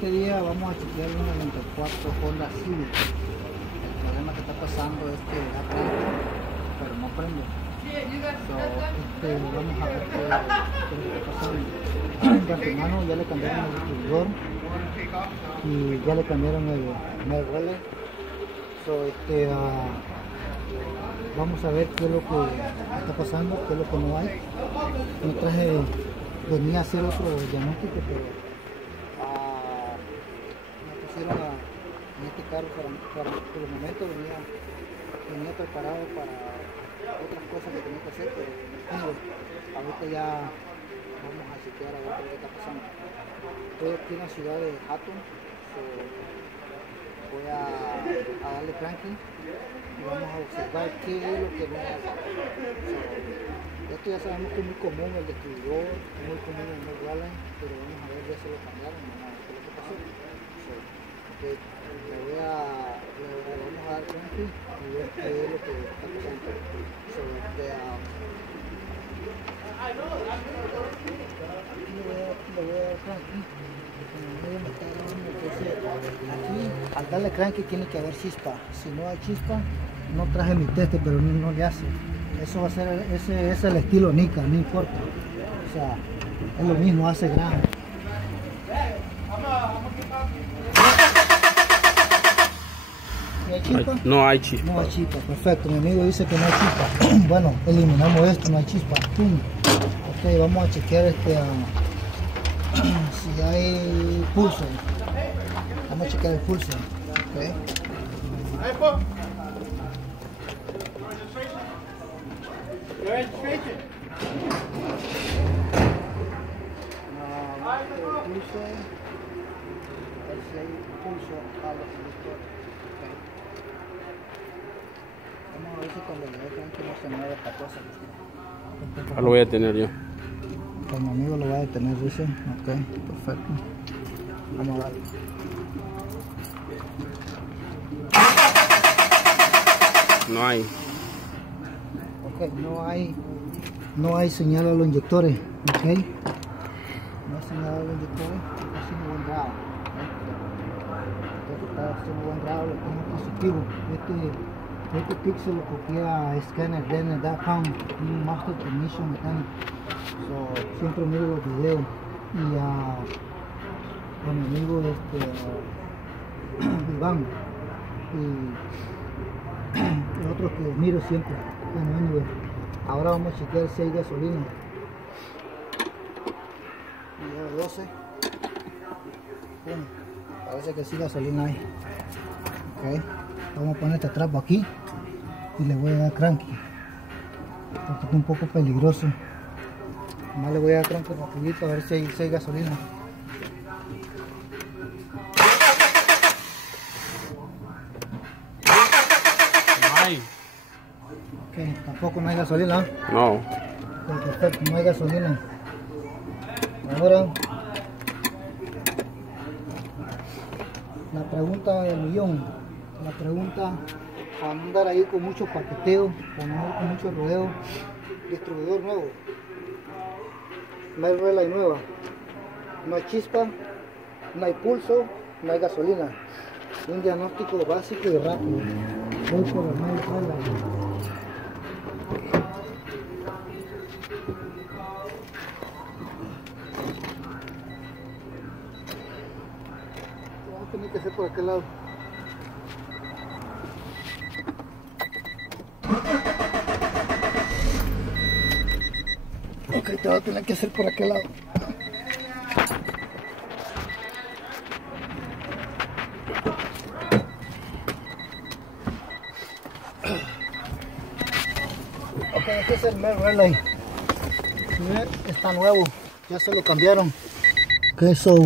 este día vamos a chequear un 94 Honda Civic. El problema que está pasando es que da prende, pero no prende. Vamos a ver qué está pasando. De antemano ya le cambiaron el distribuidor y ya le cambiaron el relay. Vamos a ver qué es lo que está pasando, qué es lo que no hay. No traje, venía a hacer otro diagnóstico, pero me pusieron en este carro por el momento venía preparado para otras cosas que tenía que hacer, pero ahorita ya vamos a chequear a ver qué está pasando. Estoy aquí en la ciudad de Hatton, voy a darle cranking y vamos a observar qué es lo que no hace. Esto ya sabemos que es muy común el distribuidor, es muy común el no rally, pero vamos a ver, ya se lo cambiaron, vamos a ver qué es lo que pasó. Vamos a dar cranking y ver qué es lo que está pasando. Le voy a dar cranking. Aquí, al darle cranking tiene que haber chispa. Si no hay chispa, no traje mi teste, pero no le hace. Eso va a ser, ese es el estilo Nika, no importa. O sea, es lo mismo, hace grano. ¿No hay chispa? No hay chispa. No hay chispa, perfecto. Mi amigo dice que no hay chispa. Bueno, eliminamos esto, no hay chispa. ¡Pum! Ok, vamos a chequear si hay pulso. Vamos a chequear el pulso. Okay. Vamos a ver si cuando le dejan que no se mueve esta cosa. Lo voy a tener yo. Mi amigo lo va a detener, dice. Ok, perfecto. Vamos a darle. No hay. Ok, no hay señal a los inyectores. Ok. No hay señal a los inyectores. Está haciendo buen grado. Está haciendo buen grado, lo tengo positivo. Este pixel lo copié a scanner.com, un Master Technician Mechanic. Siempre miro los videos y a mi amigo Iván y otros que miro siempre. Bueno, anyway, ahora vamos a chequear si hay gasolina. Lleva 12. Parece que sí gasolina hay. Okay. Vamos a poner esta trapa aquí y le voy a dar cranking porque es un poco peligroso. Además le voy a dar cranking rapidito a ver si hay gasolina. No hay. Ok, tampoco no hay gasolina. No. Ok, perfecto, no hay gasolina. Ahora la pregunta del millón. La pregunta, para no andar ahí con mucho paqueteo, para no andar con mucho rodeo. Distribuidor nuevo, no hay relay nueva, no hay chispa, no hay pulso, no hay gasolina. Un diagnóstico básico y rápido. Voy por el medio relay. Va a tener que ser por aquel lado. Ok, te va a tener que hacer por aquel lado. Ok, este es el main relay. Está nuevo, ya se lo cambiaron. Ok, esto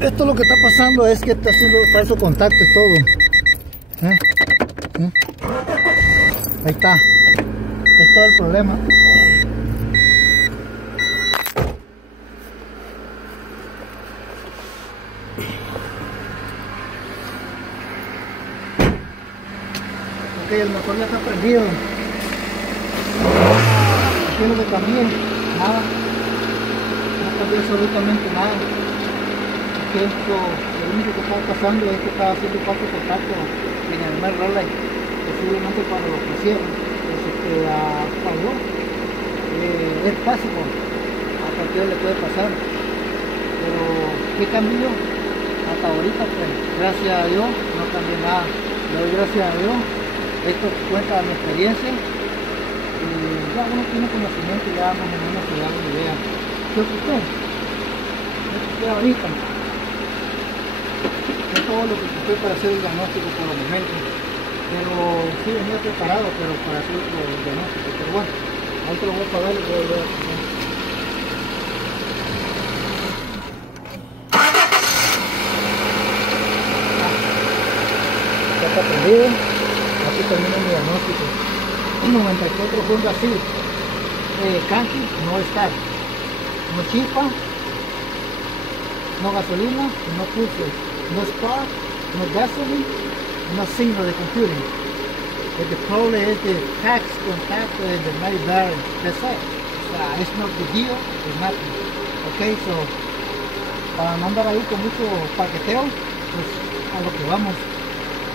es lo que está pasando, es que está haciendo falso contacto y todo. Ahí está. Es todo el problema. Ok, el motor ya está prendido. Aquí lo que cambié, nada. cambió absolutamente nada. Que esto, lo único que estaba pasando es que estaba haciendo falta de contacto en el primer relay, posiblemente cuando lo pusieron, pues falló. Es básico, a cualquiera le puede pasar, pero ¿qué cambió? Hasta ahorita, pues, gracias a Dios, no cambió nada. Le doy gracias a Dios, esto cuenta mi experiencia, y ya uno tiene conocimiento, ya más o menos se da una idea. ¿Qué ocupé? ¿Qué ocupé ahorita? Es todo lo que ocupé para hacer el diagnóstico por el momento, pero sí venía preparado, pero para hacer el diagnóstico, pero bueno, ahorita lo voy a pagar y voy a volver a hacer. Está prendido, así termina mi diagnóstico. 94 Honda Civic, Kanki, no está, no chispa, no gasolina, no pulse, no spark, no gasoline, no signo de computing. El problem es the tax contacto and the night bearing, that's it. It's not the deal, it's nothing. Okay, so para no andar ahí con mucho paqueteo, pues a lo que vamos.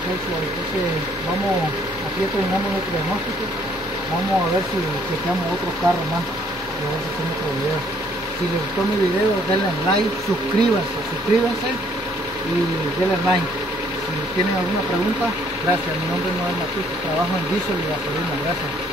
Entonces vamos, aquí terminamos nuestro diagnóstico, vamos a ver si chequeamos otro carro más y a ver si hacemos otro video. Si les gustó mi video, denle like, suscríbanse y denle like. Si tienen alguna pregunta, gracias. Mi nombre no es Matute, trabajo en diesel y gasolina, gracias.